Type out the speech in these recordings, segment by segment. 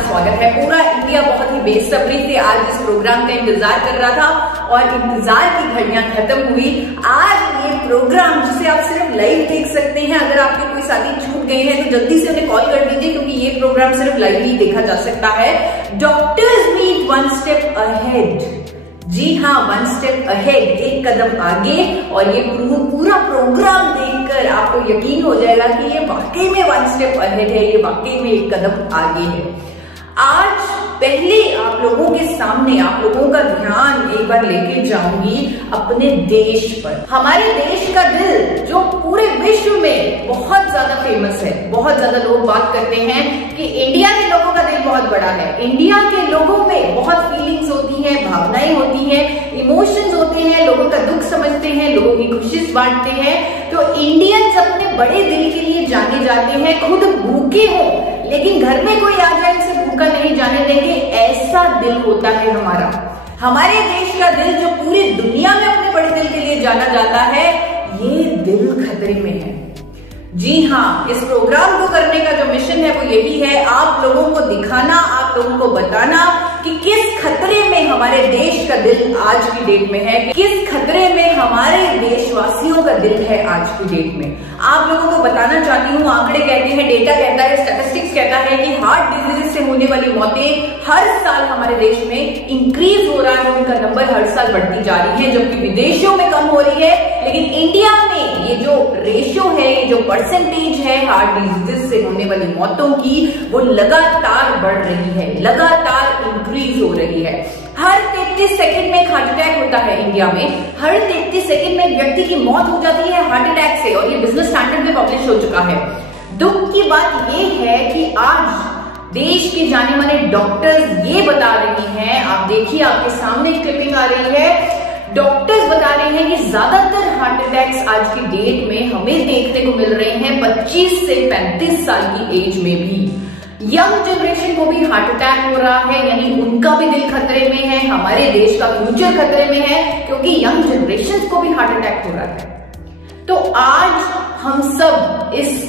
आपका स्वागत है। पूरा इंडिया बहुत ही बेसब्री से आज इस प्रोग्राम का इंतजार कर रहा था और इंतजार की घड़ियां खत्म हुई। आज ये प्रोग्राम जिसे आप सिर्फ लाइव देख सकते हैं, अगर आपके कोई साथी छूट गए हैं तो जल्दी से उन्हें कॉल कर दीजिए, क्योंकि ये प्रोग्राम सिर्फ लाइव ही देखा जा सकता है। Doctors meet one step ahead. जी हाँ, वन स्टेप अहेड, एक कदम आगे। और ये पूरा प्रोग्राम देखकर आपको यकीन हो जाएगा कि ये वाकई में वन स्टेप अहेड है, ये वाकई में एक कदम आगे है। आज पहले आप लोगों के सामने आप लोगों का ध्यान एक बार लेके जाऊंगी अपने देश पर। हमारे देश का दिल जो पूरे विश्व में बहुत ज्यादा फेमस है। बहुत ज्यादा लोग बात करते हैं कि इंडिया के लोगों का दिल बहुत बड़ा है। इंडिया के लोगों में बहुत फीलिंग्स होती हैं, भावनाएं होती हैं, इमोशंस होते हैं, लोगों का दुख समझते हैं, लोगों की खुशी बांटते हैं। तो इंडियंस अपने बड़े दिल के लिए जाने जाते हैं। खुद भूखे हो लेकिन घर में कोई आ जाए इसे भूखा नहीं जाने देंगे, ऐसा दिल होता है हमारा। हमारे देश का दिल जो पूरी दुनिया में अपने बड़े दिल के लिए जाना जाता है, ये दिल खतरे में है। जी हाँ, इस प्रोग्राम को करने का जो मिशन है वो यही है, आप लोगों को दिखाना, आप लोगों को बताना कि किस खतरे में हमारे देश का दिल आज की डेट में है, किस खतरे में हमारे देशवासियों का दिल है आज की डेट में। आप लोगों को बताना चाहती हूँ, आंकड़े कहते हैं, डेटा कहता है, स्टैटिस्टिक्स कहता है कि हार्ट डिजीज से होने वाली मौतें हर साल हमारे देश में इंक्रीज हो रहा है, उनका नंबर हर साल बढ़ती जा रही है, जबकि विदेशों में कम हो रही है। लेकिन इंडिया में ये जो रेशियो है, ये जो परसेंटेज है हार्ट डिजीज से होने वाली मौतों की, वो लगातार बढ़ रही है, लगातार इंक्रीज हो रही है। हर 33 सेकंड में एक हार्ट अटैक होता है इंडिया में। हर 33 सेकंड में एक व्यक्ति की मौत हो जाती है हार्ट अटैक से, और ये बिजनेस स्टैंडर्ड में पब्लिश हो चुका है। दुख की बात ये है कि आज देश के जाने माने डॉक्टर्स ये बता रही हैं, आप देखिए आपके सामने क्लिपिंग आ रही है, डॉक्टर्स बता रहे हैं कि ज्यादातर हार्ट अटैक्स आज की डेट में हमें देखने को मिल रहे हैं 25 से 35 साल की एज में भी। यंग जनरेशन को भी हार्ट अटैक हो रहा है, यानी उनका भी दिल खतरे में है, हमारे देश का फ्यूचर खतरे में है, क्योंकि यंग जनरेशन को भी हार्ट अटैक हो रहा है। तो आज हम सब इस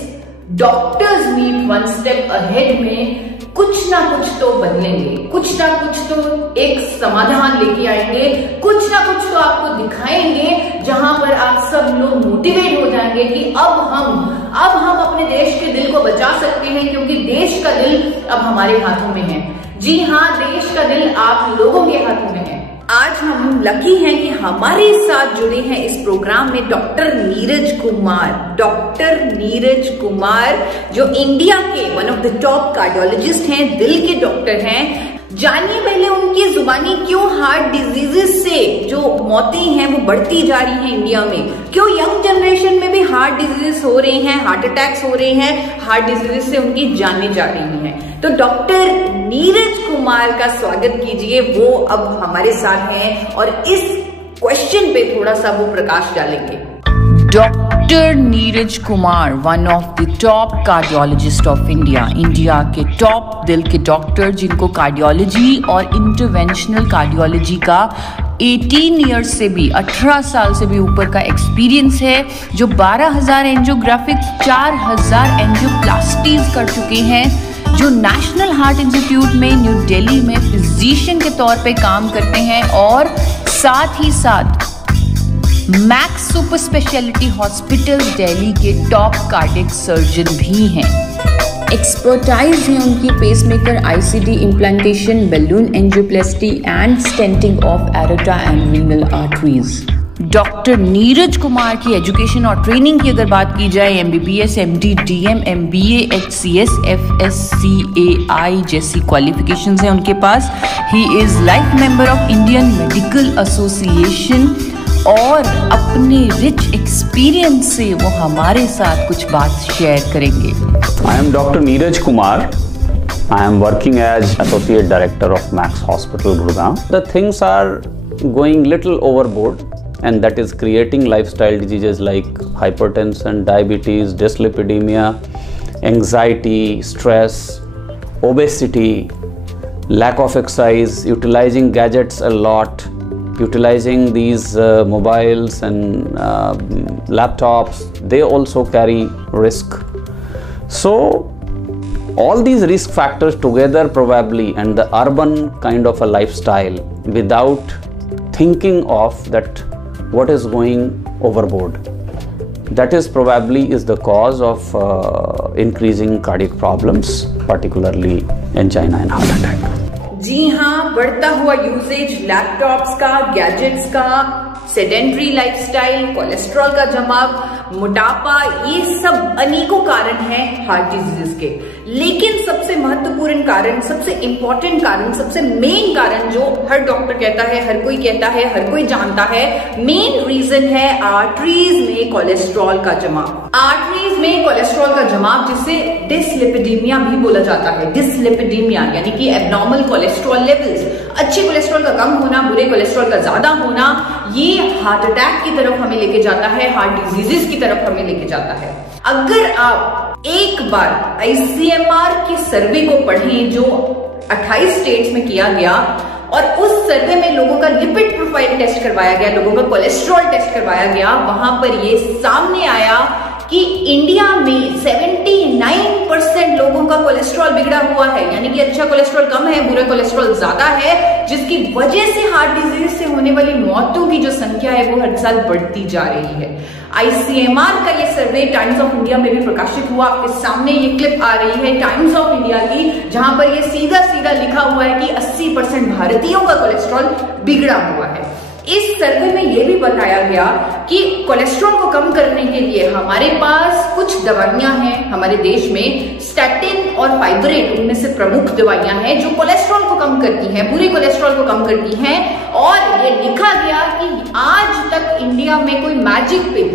doctors meet one step ahead में कुछ ना कुछ तो बदलेंगे, कुछ ना कुछ तो एक समाधान लेके आएंगे, कुछ ना कुछ तो आपको दिखाएंगे, जहां पर आप सब लोग मोटिवेट हो जाएंगे कि अब हम अपने देश के दिल को बचा सकते हैं, क्योंकि देश का दिल अब हमारे हाथों में है। जी हाँ, देश का दिल आप लोगों के हाथों में है। आज हम लकी हैं कि हमारे साथ जुड़े हैं इस प्रोग्राम में डॉक्टर नीरज कुमार। डॉक्टर नीरज कुमार जो इंडिया के one of the top cardiologist हैं, दिल के डॉक्टर हैं। जानिए पहले उनकी जुबानी क्यों हार्ट डिजीजेस से जो मौतें हैं वो बढ़ती जा रही हैं इंडिया में, क्यों यंग जनरेशन में भी हार्ट डिजीजेस हो रहे हैं, हार्ट अटैक्स हो रहे हैं, हार्ट डिजीजेस से उनकी जानें जा रही हैं। तो डॉक्टर नीरज कुमार का स्वागत कीजिए, वो अब हमारे साथ हैं और इस क्वेश्चन पे थोड़ा सा वो प्रकाश डालेंगे। Doctor Neeraj Kumar, one of the top cardiologist of India, India के टॉप दिल के डॉक्टर, जिनको कार्डियोलॉजी और इंटरवेंशनल कार्डियोलॉजी का 18 ईयर्स से भी, 18 साल से भी ऊपर का एक्सपीरियंस है, जो 12,000 एंजियोग्राफिक्स, 4,000 एंजियोप्लास्टीज कर चुके हैं, जो नेशनल हार्ट इंस्टीट्यूट में न्यू दिल्ली में फिजिशियन के तौर पे काम करते हैं, और साथ ही साथ Max super speciality hospital Delhi के टॉप कार्डियक सर्जन भी हैं। एक्सपर्टाइज है उनकी pacemaker, ICD implantation, balloon angioplasty and stenting of aorta and renal arteries. Doctor Neeraj Kumar की एजुकेशन और ट्रेनिंग की अगर बात की जाए, MBBS, MD, DM, MBA, HCS, FSCAI जैसी क्वालिफिकेशंस हैं उनके पास। He is life member of Indian Medical Association, और अपने रिच एक्सपीरियंस से वो हमारे साथ कुछ बात शेयर करेंगे। I am doctor Neeraj Kumar. I am working as Associate Director of Max Hospital, Gurgaon. The things are going little overboard, and that is creating lifestyle diseases like hypertension, diabetes, dyslipidemia, anxiety, stress, obesity, lack of exercise, utilizing gadgets a lot, utilizing these mobiles and laptops. They also carry risk. So All these risk factors together probably, and the urban kind of a lifestyle without thinking of that what is going overboard, that is probably is the cause of increasing cardiac problems, particularly angina and heart attack. जी हाँ, बढ़ता हुआ usage laptops का, gadgets का, sedentary lifestyle, cholesterol का जमाव, मोटापा, ये सब अनेकों कारण हैं हार्ट डिजीज के। लेकिन सबसे महत्वपूर्ण कारण, सबसे इंपॉर्टेंट कारण, सबसे मेन कारण जो हर डॉक्टर कहता है, हर कोई कहता है, हर कोई जानता है, मेन रीजन है आर्टरीज में कोलेस्ट्रॉल का जमाव। आर्टरीज में कोलेस्ट्रॉल का जमाव जिसे डिसलिपिडीमिया भी बोला जाता है। डिसलिपिडीमिया यानी कि एब्नॉर्मल कोलेस्ट्रॉल लेवल्स, अच्छे कोलेस्ट्रॉल का कम होना, बुरे कोलेस्ट्रॉल का ज्यादा होना, ये हार्ट अटैक की तरफ हमें लेके जाता है, हार्ट डिजीजेस की तरफ हमें लेके जाता है। अगर आप एक बार ICMR के सर्वे को पढ़ें जो 28 स्टेट्स में किया गया, और उस सर्वे में लोगों का लिपिड प्रोफाइल टेस्ट करवाया गया, लोगों का कोलेस्ट्रॉल टेस्ट करवाया गया, वहां पर ये सामने आया कि इंडिया में 79% लोगों का कोलेस्ट्रॉल बिगड़ा हुआ है, यानी कि अच्छा कोलेस्ट्रॉल कम है, बुरा कोलेस्ट्रॉल ज्यादा है, जिसकी वजह से हार्ट डिजीज से होने वाली मौतों की जो संख्या है वो हर साल बढ़ती जा रही है। ICMR का ये सर्वे टाइम्स ऑफ इंडिया में भी प्रकाशित हुआ। आपके सामने ये क्लिप आ रही है टाइम्स ऑफ इंडिया की, जहां पर ये सीधा सीधा लिखा हुआ है कि 80% भारतीयों का कोलेस्ट्रॉल बिगड़ा हुआ है। इस सर्वे में यह भी बताया गया कि कोलेस्ट्रॉल को कम करने के लिए हमारे पास कुछ दवाइयां हैं हमारे देश में, स्टैटिन और फाइब्रेट उनमें से प्रमुख दवाइयां हैं जो कोलेस्ट्रॉल को कम करती हैं, बुरे कोलेस्ट्रॉल को कम करती हैं। और ये लिखा गया कि आज तक इंडिया में कोई मैजिक पिल,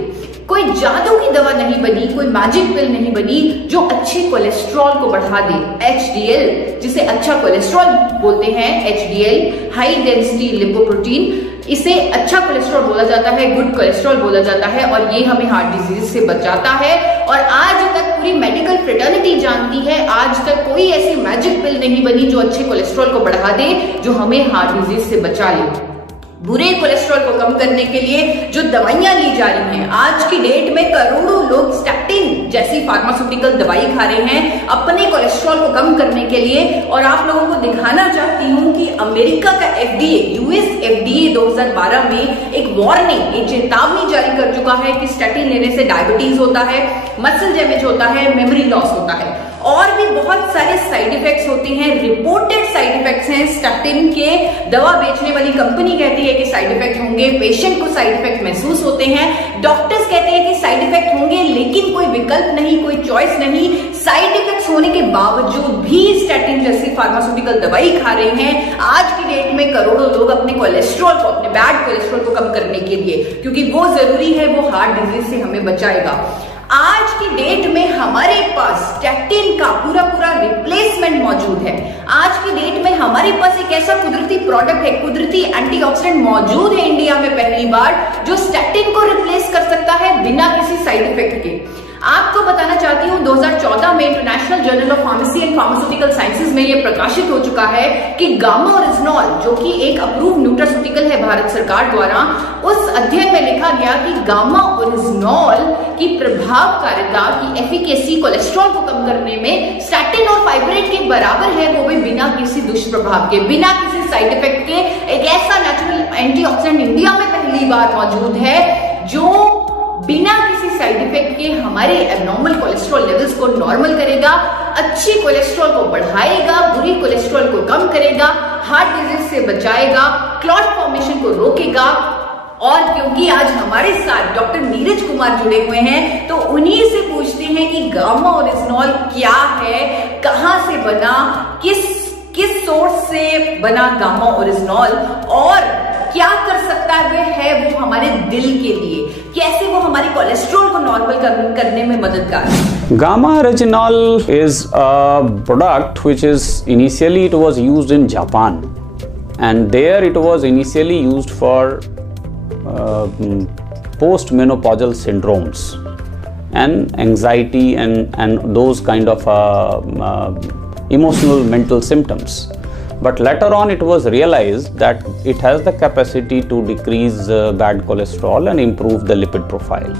कोई जादू की दवा नहीं बनी, कोई मैजिक पिल नहीं बनी जो अच्छे कोलेस्ट्रॉल को बढ़ा दे। HDL जिसे अच्छा कोलेस्ट्रॉल बोलते हैं, HDL हाई डेंसिटी लिपोप्रोटीन, इसे अच्छा कोलेस्ट्रॉल बोला जाता है, गुड कोलेस्ट्रॉल बोला जाता है, और ये हमें हार्ट डिजीज से बचाता है। और आज तक पूरी मेडिकल फ्रेटर्निटी जानती है, आज तक कोई ऐसी मैजिक पिल नहीं बनी जो अच्छे कोलेस्ट्रॉल को बढ़ा दे, जो हमें हार्ट डिजीज से बचा ले। बुरे कोलेस्ट्रॉल को कम करने के लिए जो दवाइयां ली जा रही हैं, आज की डेट में करोड़ों लोग स्टैटिन जैसी फार्मास्यूटिकल दवाई खा रहे हैं अपने कोलेस्ट्रॉल को कम करने के लिए। और आप लोगों को दिखाना चाहती हूं कि अमेरिका का FDA, US FDA 2012 में एक वार्निंग, एक चेतावनी जारी कर चुका है कि स्टैटिन लेने से डायबिटीज होता है, मसल डैमेज होता है, मेमोरी लॉस होता है, और भी बहुत सारे साइड इफेक्ट्स होते हैं, रिपोर्टेड साइड इफेक्ट्स हैं स्टैटिन के। दवा बेचने वाली कंपनी कहती है कि साइड इफेक्ट होंगे, पेशेंट को साइड इफेक्ट महसूस होते हैं, डॉक्टर्स कहते हैं कि साइड इफेक्ट होंगे, लेकिन कोई विकल्प नहीं, कोई चॉइस नहीं। साइड इफेक्ट्स होने के बावजूद भी स्टैटिन जैसी फार्मास्यूटिकल दवाई खा रहे हैं आज की डेट में करोड़ों लोग अपने कोलेस्ट्रॉल को, अपने बैड कोलेस्ट्रॉल को कम करने के लिए, क्योंकि वो जरूरी है, वो हार्ट डिजीज से हमें बचाएगा। आज की डेट में हमारे पास स्टैटिन का पूरा रिप्लेसमेंट मौजूद है। आज की डेट में हमारे पास एक ऐसा कुदरती प्रोडक्ट है, कुदरती एंटीऑक्सीडेंट मौजूद है इंडिया में पहली बार, जो स्टैटिन को रिप्लेस कर सकता है बिना किसी साइड इफेक्ट के। आपको बताना चाहती हूँ 2014 में international journal of pharmacy and pharmaceutical sciences में यह प्रकाशित हो चुका है कि गामा ओरिजिनॉल, जो कि एक अप्रूव न्यूट्रास्यूटिकल है भारत सरकार द्वारा, उस अध्ययन में लिखा गया कि गामा ओरिजिनॉल की प्रभावकारिता की एफिकेसी कोलेस्ट्रॉल को कम करने में स्टैटिन और फाइब्रेट के बराबर है, वो भी बिना किसी दुष्प्रभाव के, बिना किसी साइड इफेक्ट के। एक ऐसा नेचुरल एंटीऑक्सीडेंट इंडिया में पहली बार मौजूद है जो बिना किसी साइड इफेक्ट के हमारे एब्नॉर्मल कोलेस्ट्रॉल लेवल्स को नॉर्मल करेगा, अच्छे कोलेस्ट्रॉल को बढ़ाएगा, बुरी कोलेस्ट्रॉल को कम करेगा, हार्ट डिजीज से बचाएगा, क्लॉट फॉर्मेशन को रोकेगा। और क्योंकि आज हमारे साथ डॉक्टर नीरज कुमार जुड़े हुए हैं, तो उन्हीं से पूछते हैं कि गामा ओरिजिनॉल क्या है, कहां से बना, किस सोर्स से बना गामा ओरिजिनॉल, और क्या कर सकता है वो हमारे दिल के लिए, कैसे वो हमारे कोलेस्ट्रॉल को नॉर्मल करने में मददगार है। Gamma oryginol is a product which is initially it was used in Japan, and there it was initially used for post-menopausal syndromes and anxiety and those kind of emotional mental symptoms. But later on it was realized that it has the capacity to decrease bad cholesterol and improve the lipid profile.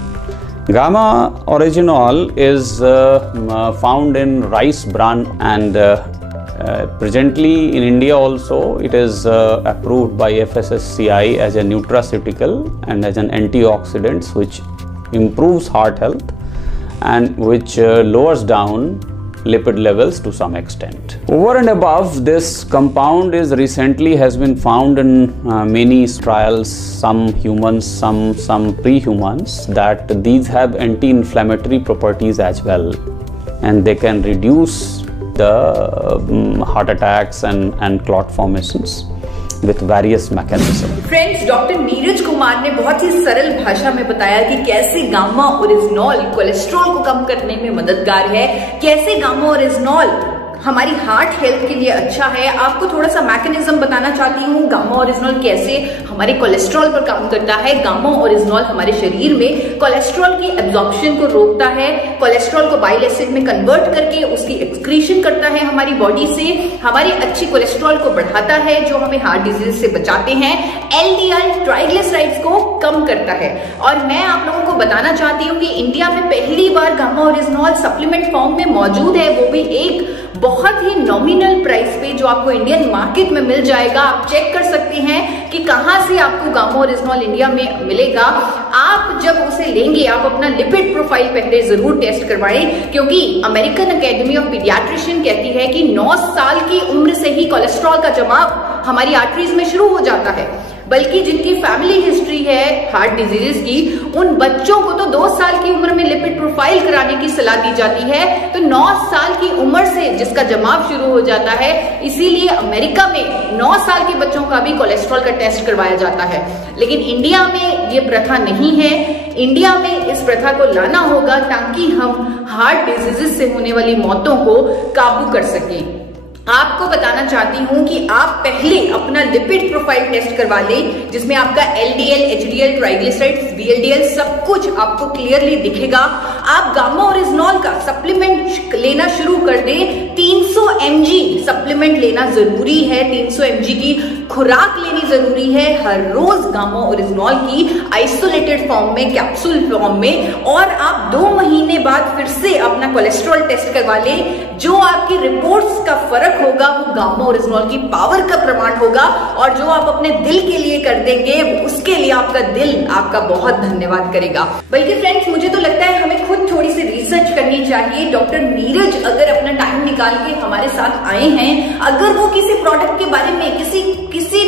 Gamma orygenol is found in rice bran, and presently in India also it is approved by FSSCI as a nutraceutical and as an antioxidant, which improves heart health and which lowers down lipid levels to some extent. Over and above, this compound is recently has been found in many trials, some humans, some pre-humans, that these have anti-inflammatory properties as well, and they can reduce the heart attacks and clot formations with various mechanisms. Friends, doctor Neeraj Kumar ने बहुत ही सरल भाषा में बताया कि कैसे gamma oryzanol cholesterol को कम करने में मददगार है, कैसे गामा ओरिजिनॉल हमारी हार्ट हेल्थ के लिए अच्छा है। आपको थोड़ा सा मैकेनिज्म बताना चाहती हूँ, गामा ओरिजिनॉल कैसे हमारे कोलेस्ट्रॉल पर काम करता है। गामा ओरिजिनॉल हमारे शरीर में कोलेस्ट्रॉल की एब्जॉर्प्शन को रोकता है, कोलेस्ट्रॉल को बाइल एसिड में कन्वर्ट करके उसकी एक्सक्रीशन करता है हमारी बॉडी से, हमारी अच्छी कोलेस्ट्रॉल को बढ़ाता है जो हमें हार्ट डिजीज से बचाते हैं, एलडीएल ट्राइग्लिसराइड्स को कम करता है। और मैं आप लोगों को बताना चाहती हूँ कि इंडिया में पहली बार गामा ओरिजिनॉल सप्लीमेंट फॉर्म में मौजूद है, वो भी एक बहुत ही नॉमिनल प्राइस पे जो आपको इंडियन मार्केट में मिल जाएगा। आप चेक कर सकते हैं कि कहां से आपको गामा ओरिजिनॉल इंडिया में मिलेगा। आप जब उसे लेंगे, आप अपना लिपिड प्रोफाइल पहले जरूर टेस्ट करवाएं, क्योंकि अमेरिकन एकेडमी ऑफ पीडियाट्रिशियन कहती है कि 9 साल की उम्र से ही कोलेस्ट्रॉल का जमाव हमारी आर्टरीज में शुरू हो जाता है, बल्कि जिनकी फैमिली हिस्ट्री है हार्ट डिजीजेस की, उन बच्चों को तो 2 साल की उम्र में लिपिड प्रोफाइल कराने की सलाह दी जाती है। तो 9 साल की उम्र से जिसका जमाव शुरू हो जाता है, इसीलिए अमेरिका में 9 साल के बच्चों का भी कोलेस्ट्रॉल का टेस्ट करवाया जाता है। लेकिन इंडिया में ये प्रथा नहीं है। इंडिया में इस प्रथा को लाना होगा ताकि हम हार्ट डिजीजेस से होने वाली मौतों को काबू कर सकें। आपको बताना चाहती हूं कि आप पहले अपना लिपिड प्रोफाइल टेस्ट करवा लें, जिसमें आपका एलडीएल, एचडीएल, ट्राइग्लिसराइड्स, वीएलडीएल सब कुछ आपको क्लियरली दिखेगा। आप गामा ओरिजिनॉल का सप्लीमेंट लेना शुरू कर दें। 300 mg सप्लीमेंट लेना जरूरी है, 300 mg की खुराक लेनी जरूरी है हर रोज गामा ओरिजिनॉल की आइसोलेटेड फॉर्म में, कैप्सूल फॉर्म में। और आप 2 महीने बाद फिर से अपना कोलेस्ट्रॉल टेस्ट करवा लें। जो आपकी रिपोर्ट्स का फर्क होगा वो गामा ओरिजिनॉल की पावर का प्रमाण होगा, और जो आप अपने दिल के लिए कर देंगे उसके लिए आपका दिल आपका बहुत धन्यवाद करेगा। बल्कि फ्रेंड्स, मुझे तो लगता है हमें खुद थोड़ी सी रिसर्च करनी चाहिए। डॉक्टर नीरज अगर अपना टाइम निकाल के हमारे साथ आए हैं, अगर वो किसी प्रोडक्ट के बारे में, किसी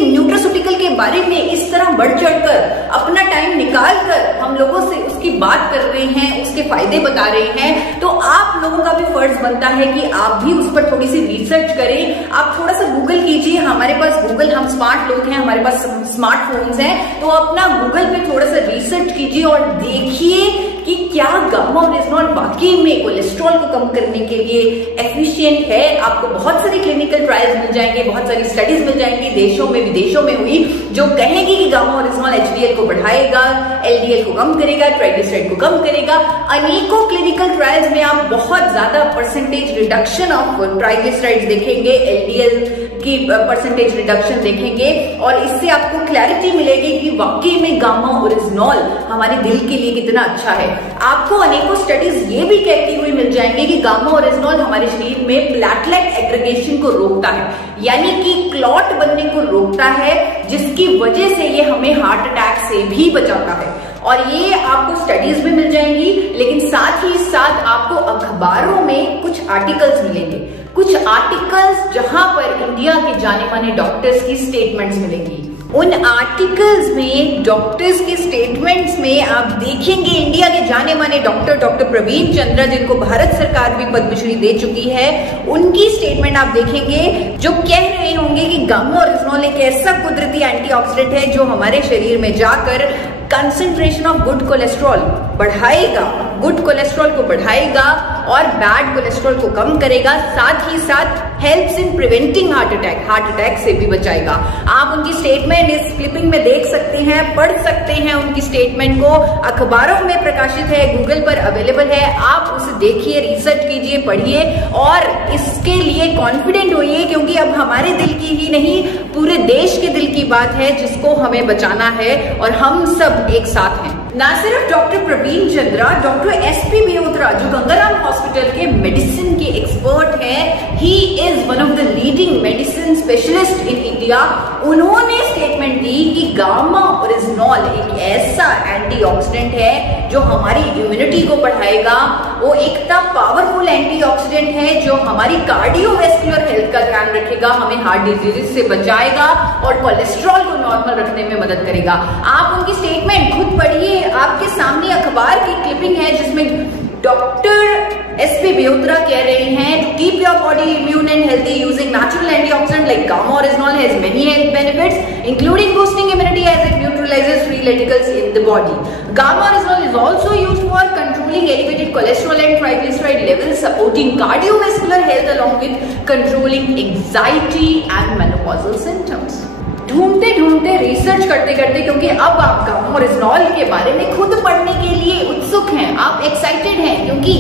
न्यूट्रास्यूटिकल के बारे में इस तरह बढ़ चढ़कर अपना टाइम निकाल कर हम लोगों से उसकी बात कर रहे हैं, उसके फायदे बता रहे हैं, तो आप लोगों का भी फर्ज बनता है कि आप भी उस पर थोड़ी सी रिसर्च करें। आप थोड़ा सा गूगल कीजिए। हमारे पास गूगल, हम स्मार्ट लोग हैं, हमारे पास स्मार्टफोन्स हैं, तो अपना गूगल पे थोड़ा सा रिसर्च कीजिए और देखिए कि क्या गामा ओरिजिनॉल वाकई में कोलेस्ट्रॉल को कम करने के लिए एफिशिएंट है। आपको बहुत सारी क्लिनिकल ट्रायल्स मिल जाएंगे, बहुत सारी स्टडीज मिल जाएंगी देशों में विदेशों में हुई, जो कहेंगी कि गामा ओरिजिनॉल एचडीएल को बढ़ाएगा, एलडीएल को कम करेगा, ट्राइग्लिसराइड को कम करेगा। अनेकों क्लिनिकल ट्रायल्स में आप बहुत ज्यादा परसेंटेज रिडक्शन ऑफ ट्राइग्लिसराइड्स देखेंगे, एलडीएल की परसेंटेज रिडक्शन देखेंगे, और इससे आपको क्लैरिटी मिलेगी कि वाकई में गामा ओरिजिनॉल हमारे दिल के लिए कितना अच्छा है। आपको अनेकों स्टडीज ये भी कहती हुई मिल जाएंगे कि गामा ओरिजिनॉल हमारे शरीर में प्लेटलेट एग्रीगेशन को रोकता है, यानी कि क्लॉट बनने को रोकता है, जिसकी वजह से ये हमें हार्ट अटैक से भी बचाता है। और ये आपको स्टडीज भी मिल जाएंगी, लेकिन साथ ही साथ आपको अखबारों में कुछ आर्टिकल्स मिलेंगे, कुछ आर्टिकल्स जहां पर इंडिया के जाने माने डॉक्टर्स की स्टेटमेंट्स मिलेंगी। उन आर्टिकल्स में, डॉक्टर्स के स्टेटमेंट्स में आप देखेंगे इंडिया के जाने माने डॉक्टर प्रवीण चंद्रा, जिनको भारत सरकार भी पद्मश्री दे चुकी है, उनकी स्टेटमेंट आप देखेंगे जो कह रहे होंगे कि गामा ओरिजिनॉल एक ऐसा कुदरती एंटीऑक्सीडेंट है जो हमारे शरीर में जाकर कंसंट्रेशन ऑफ गुड कोलेस्ट्रॉल बढ़ाएगा, गुड कोलेस्ट्रॉल को बढ़ाएगा और बैड कोलेस्ट्रॉल को कम करेगा, साथ ही साथ helps in preventing heart attack से भी बचाएगा। आप उनकी स्टेटमेंट इस क्लिपिंग में देख सकते हैं, पढ़ सकते हैं उनकी स्टेटमेंट को, अखबारों में प्रकाशित है, गूगल पर अवेलेबल है। आप उसे देखिए, रिसर्च कीजिए, पढ़िए और इसके लिए कॉन्फिडेंट होइए, क्योंकि अब हमारे दिल की ही नहीं पूरे देश के दिल की बात है जिसको हमें बचाना है, और हम सब एक साथ हैं। ना सिर्फ doctor Praveen Chandra, doctor SP Biotra जो गंगाराम हॉस्पिटल के मेडिसिन के एक्सपर्ट हैं, he is one of the leading medicine specialist in India. उन्होंने स्टेटमेंट दी कि गामा ओरिजिनॉल एक ऐसा एंटीऑक्सीडेंट है जो हमारी इम्यूनिटी को बढ़ाएगा। वो एक पावरफुल एंटीऑक्सीडेंट है जो हमारी कार्डियोवैस्कुलर हेल्थ का ध्यान रखेगा, हमें हार्ट डिजीज से बचाएगा और कोलेस्ट्रॉल को नॉर्मल रखने में मदद करेगा। आप उनकी स्टेटमेंट खुद पढ़िए, आपके सामने अखबार की क्लिपिंग है जिसमें डॉक्टर एसपी बियोत्रा कह रहे हैं, to keep your body immune and healthy using natural antioxidant like gamma oryzanol has many health benefits including boosting immunity as it neutralises free radicals in the body. Gamma oryzanol is also used for controlling elevated cholesterol and triglyceride levels, supporting cardiovascular health along with controlling anxiety and menopausal symptoms। ढूंढते ढूंढते research करते करते, क्योंकि अब आप gamma oryzanol के बारे में खुद पढ़ने के लिए उत्सुक हैं, आप एक्साइटेड हैं, क्योंकि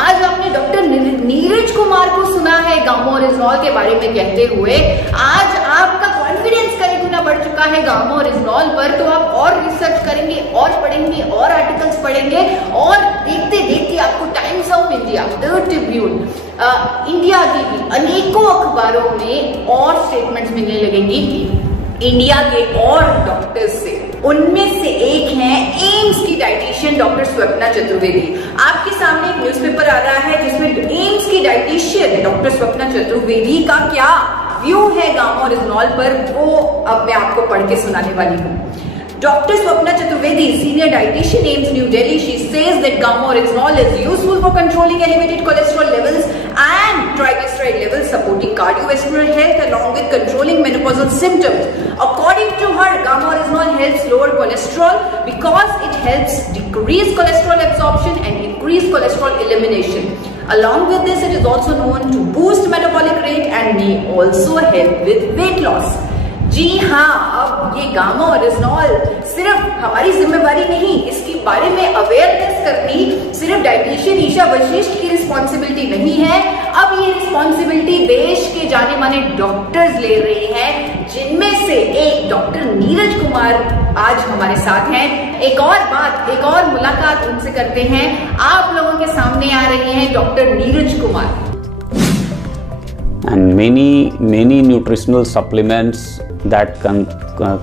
आज आपने डॉक्टर नीरज कुमार को सुना है गामा ओरिजिनॉल के बारे में कहते हुए। आज आपका कॉन्फिडेंस कई गुना बढ़ चुका है गामा ओरिजिनॉल पर, तो आप और रिसर्च करेंगे और पढ़ेंगे और आर्टिकल्स पढ़ेंगे और देखते देखते आपको times of India, the Tribune, India की भी अनेकों अखबारों में और स्टेटमेंट्स मिलने लगेंगी इंडिया के और डॉक्टर्स से। उनमें से एक हैं एम्स की डाइटिशियन डॉक्टर स्वप्ना चतुर्वेदी। आपके सामने एक न्यूज़पेपर आ रहा है जिसमें एम्स की डाइटिशियन डॉक्टर स्वप्ना चतुर्वेदी का क्या व्यू है गामा ओरिजिनॉल पर, वो अब मैं आपको पढ़ के सुनाने वाली हूँ। Dr. Swapna Chaturvedi, senior dietitian, AIIMS New Delhi, she says that gamma oryzanol is useful for controlling elevated cholesterol levels and triglyceride levels, supporting cardiovascular health along with controlling menopausal symptoms. According to her, gamma oryzanol helps lower cholesterol because it helps decrease cholesterol absorption and increase cholesterol elimination. Along with this, it is also known to boost metabolic rate and may also help with weight loss. जी हाँ, अब ये gamma oryzanol सिर्फ हमारी जिम्मेवारी नहीं, इसके बारे में अवेयरनेस करनी सिर्फ डाइटिशियन ईशा वशिष्ठ की रिस्पॉन्सिबिलिटी नहीं है। अब ये रिस्पॉन्सिबिलिटी देश के जाने माने डॉक्टर्स ले रहे हैं, जिनमें से एक डॉक्टर नीरज कुमार आज हमारे साथ हैं। एक और बात, एक और मुलाकात उनसे करते हैं। आप लोगों के सामने आ रहे हैं doctor Neeraj Kumar. And many nutritional supplements that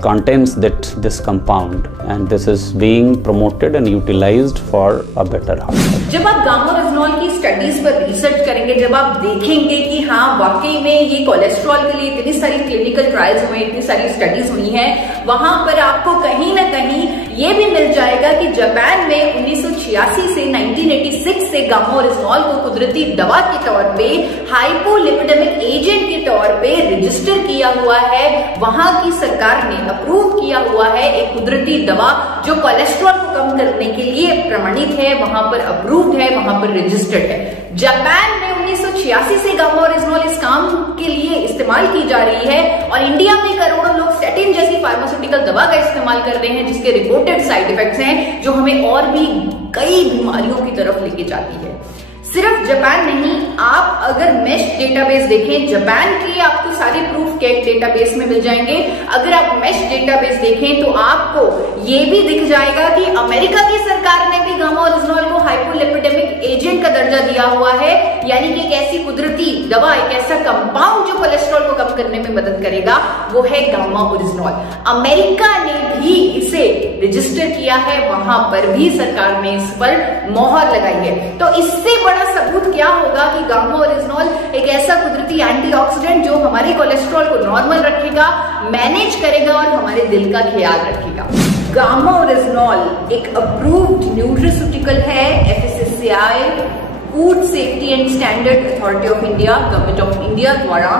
contains this compound, and this is being promoted and utilized for a better health. जब आप गामा ओरिजिनॉल की स्टडीज पर रिसर्च करेंगे, जब आप देखेंगे कि हाँ वाकई में ये कोलेस्ट्रॉल के लिए इतनी सारी क्लिनिकल ट्रायल्स हुए, इतनी सारी स्टडीज हुई हैं, वहां पर आपको कहीं ना कहीं ये भी मिल जाएगा कि जापान में 1986 से 1986 से गामा ओरिजिनॉल को कुदरती दवा के तौर पे, हाइपोलिपिडेमिक एजेंट के तौर पे रजिस्टर किया हुआ है। वहां की सरकार ने अप्रूव किया हुआ है एक कुदरती दवा जो कोलेस्ट्रॉल को कम करने के लिए प्रमाणित है, वहां पर अप्रूव्ड है, वहां पर रजिस्टर्ड है। जापान में 1986 से गामा ओरिजिनॉल इस काम के लिए इस्तेमाल की जा रही है और इंडिया में करोड़ों लोग स्टेटिन जैसी फार्मास्यूटिकल दवा का इस्तेमाल कर रहे हैं, जिसके रिपोर्टेड साइड इफेक्ट्स हैं जो हमें और भी कई बीमारियों की तरफ लेके जाती है। सिर्फ जापान नहीं, आप अगर मेश डेटाबेस देखें, जापान के आपको सारे प्रूफ केक डेटाबेस में मिल जाएंगे। अगर आप मेश डेटाबेस देखें तो आपको ये भी दिख जाएगा कि अमेरिका की सरकार ने भी गामा ओरिजिनॉल को हाइपोलिपिडेमिक एजेंट का दर्जा दिया हुआ है, यानी कि एक ऐसी कुदरती दवा, एक ऐसा कंपाउंड जो कोलेस्ट्रॉल को कम करने में मदद करेगा, वो है गामा ओरिजिनॉल। अमेरिका ने भी इसे रजिस्टर किया है, वहां पर भी सरकार ने इस पर मोहर लगाई है। तो इससे बड़ा सबूत क्या होगा कि गामा ओरिजिनॉल एक ऐसा कुदरती एंटीऑक्सीडेंट जो हमारे कोलेस्ट्रॉल को नॉर्मल रखेगा, मैनेज करेगा और हमारे दिल का ख्याल रखेगा। गामा ओरिजिनॉल एक अप्रूव्ड न्यूट्रास्यूटिकल है FSSAI, food safety and standard authority of India, government of India द्वारा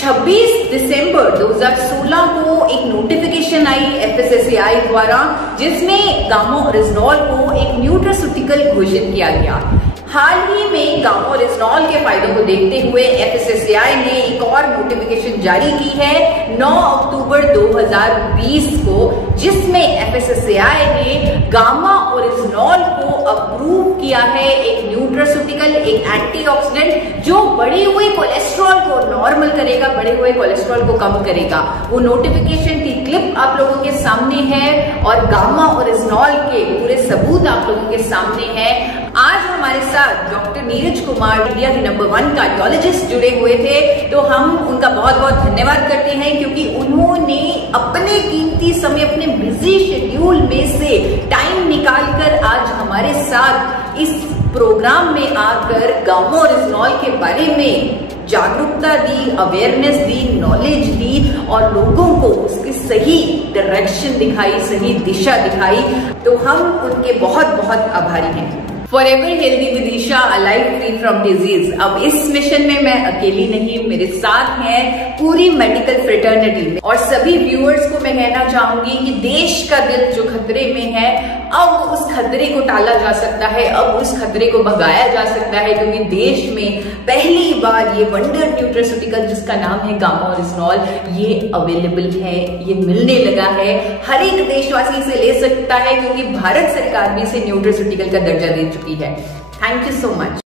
26 दिसंबर 2016 को एक नोटिफिकेशन आई FSSAI द्वारा, जिसमें गामा ओरिजिनॉल को एक न्यूट्रास्यूटिकल घोषित किया गया। हाल ही में गामा ओरिजिनॉल के फायदों को देखते हुए FSSAI ने एक और नोटिफिकेशन जारी की है 9 अक्टूबर 2020 को, जिसमें FSSAI ने गामा ओरिजिनॉल को अप्रूव किया है एक न्यूट्रास्यूटिकल, एक एंटीऑक्सीडेंट जो बढ़ी हुई कोलेस्ट्रॉल को नॉर्मल करेगा, बढ़े हुए कोलेस्ट्रॉल को कम करेगा। वो नोटिफिकेशन थी क्लिप आप लोगों के सामने है और गामा ओरिजिनॉल के पूरे सबूत आप लोगों के सामने है। आज हमारे साथ डॉक्टर नीरज कुमार, इंडिया के नंबर 1 कार्डियोलॉजिस्ट जुड़े हुए थे, तो हम उनका बहुत बहुत धन्यवाद करते हैं क्योंकि उन्होंने अपने कीमती समय, अपने बिजी शेड्यूल में से टाइम निकालकर आज हमारे साथ इस प्रोग्राम में आकर गामा ओरिजिनॉल के बारे में जागरूकता दी, अवेयरनेस दी, नॉलेज दी और लोगों को उसकी सही डायरेक्शन दिखाई, सही दिशा दिखाई। तो हम उनके बहुत बहुत आभारी हैं। Forever healthy with Isha, alive free from disease. अब इस मिशन में मैं अकेली नहीं, मेरे साथ है पूरी मेडिकल फ्रेटर्निटी। और सभी व्यूअर्स को मैं कहना चाहूंगी कि देश का दिल जो खतरे में है, अब उस खतरे को टाला जा सकता है, अब उस खतरे को भगाया जा सकता है, क्योंकि देश में पहली बार ये वंडर न्यूट्रास्यूटिकल जिसका नाम है गामा ओरिजिनॉल, ये अवेलेबल है, ये मिलने लगा है। हर एक देशवासी इसे ले सकता है क्योंकि भारत सरकार भी इसे न्यूट्रास्यूटिकल का दर्जा दे चुकी है। Thank you so much.